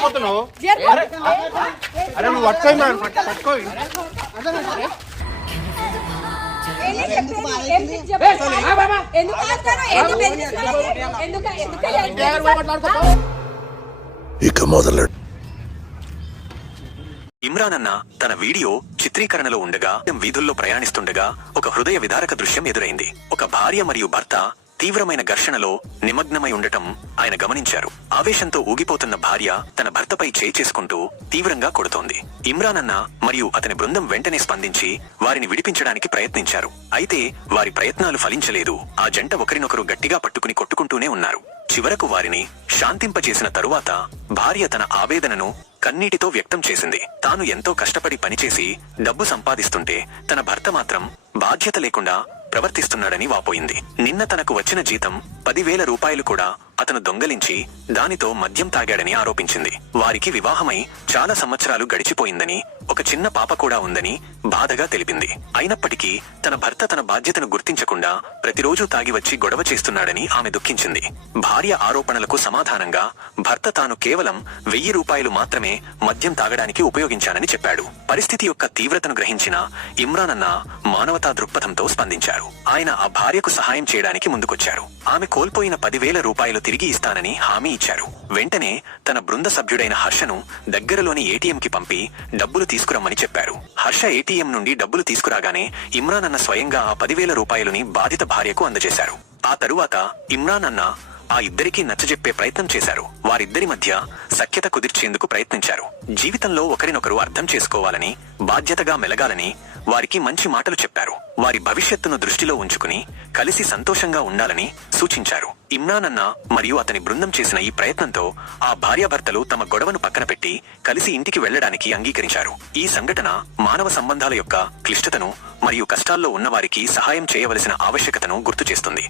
చేయబోతున్నావు? అరే నువ్వు వచ్చాయి పట్టుకో. ఇక మొదలు. ఇమ్రాన్ అన్న తన వీడియో చిత్రీకరణలో ఉండగా వీధుల్లో ప్రయాణిస్తుండగా ఒక హృదయ విదారక దృశ్యం ఎదురైంది. ఒక భార్య మరియు భర్త తీవ్రమైన ఘర్షణలో నిమగ్నమై ఉండటం ఆయన గమనించారు. ఆవేశంతో ఊగిపోతున్న భార్య తన భర్తపై చేయి చేసుకుంటూ తీవ్రంగా కొడుతోంది. ఇమ్రాన్ అన్న మరియు అతని బృందం వెంటనే స్పందించి వారిని విడిపించడానికి ప్రయత్నించారు. అయితే వారి ప్రయత్నాలు ఫలించలేదు. ఆ జంట ఒకరినొకరు గట్టిగా పట్టుకుని కొట్టుకుంటూనే ఉన్నారు. చివరకు వారిని శాంతింపచేసిన తరువాత భార్య తన ఆవేదనను కన్నీటితో వ్యక్తం చేసింది. తాను ఎంతో కష్టపడి పనిచేసి డబ్బు సంపాదిస్తుంటే తన భర్త మాత్రం బాధ్యత లేకుండా ప్రవర్తిస్తున్నాడని వాపోయింది. నిన్న తనకు వచ్చిన జీతం 10,000 రూపాయలు కూడా అతను దొంగలించి దానితో మద్యం తాగాడని ఆరోపించింది. వారికి వివాహమై చాలా సంవత్సరాలు గడిచిపోయిందని, ఒక చిన్న పాప కూడా ఉందని బాధగా తెలిపింది. అయినప్పటికీ తన భర్త తన బాధ్యతను గుర్తించకుండా ప్రతిరోజు తాగి వచ్చి గొడవ చేస్తున్నాడని ఆమె దుఃఖించింది. భార్య ఆరోపణలకు సమాధానంగా భర్త తాను కేవలం 1,000 రూపాయలు మాత్రమే మద్యం తాగడానికి ఉపయోగించానని చెప్పాడు. పరిస్థితి యొక్క తీవ్రతను గ్రహించిన ఇమ్రాన్ అన్న మానవతా దృక్పథంతో స్పందించారు. ఆయన ఆ భార్యకు సహాయం చేయడానికి ముందుకొచ్చారు. ఆమె కోల్పోయిన 10,000 రూపాయలు తిరిగి ఇస్తానని హామీ ఇచ్చారు. వెంటనే తన బృంద సభ్యుడైన హర్షను దగ్గరలోని ఏటీఎంకి పంపి డబ్బులు తీసుకురమ్మని చెప్పారు. హర్ష ఏటీఎం నుండి డబ్బులు తీసుకురాగానే ఇమ్రాన్ అన్న స్వయంగా ఆ 10,000 రూపాయలుని బాధిత భార్యకు అందజేశారు. ఆ తరువాత ఇమ్రాన్ అన్న ఆ ఇద్దరికీ నచ్చజెప్పే ప్రయత్నం చేశారు. వారిద్దరి మధ్య సఖ్యత కుదిర్చేందుకు ప్రయత్నించారు. జీవితంలో ఒకరినొకరు అర్థం చేసుకోవాలని, బాధ్యతగా మెలగాలని వారికి మంచి మాటలు చెప్పారు. వారి భవిష్యత్తును దృష్టిలో ఉంచుకుని కలిసి సంతోషంగా ఉండాలని సూచించారు. ఇమ్రాన్ అన్న మరియు అతని బృందం చేసిన ఈ ప్రయత్నంతో ఆ భార్యాభర్తలు తమ గొడవను పక్కన పెట్టి కలిసి ఇంటికి వెళ్లడానికి అంగీకరించారు. ఈ సంఘటన మానవ సంబంధాల యొక్క క్లిష్టతను మరియు కష్టాల్లో ఉన్నవారికి సహాయం చేయవలసిన ఆవశ్యకతను గుర్తు చేస్తుంది.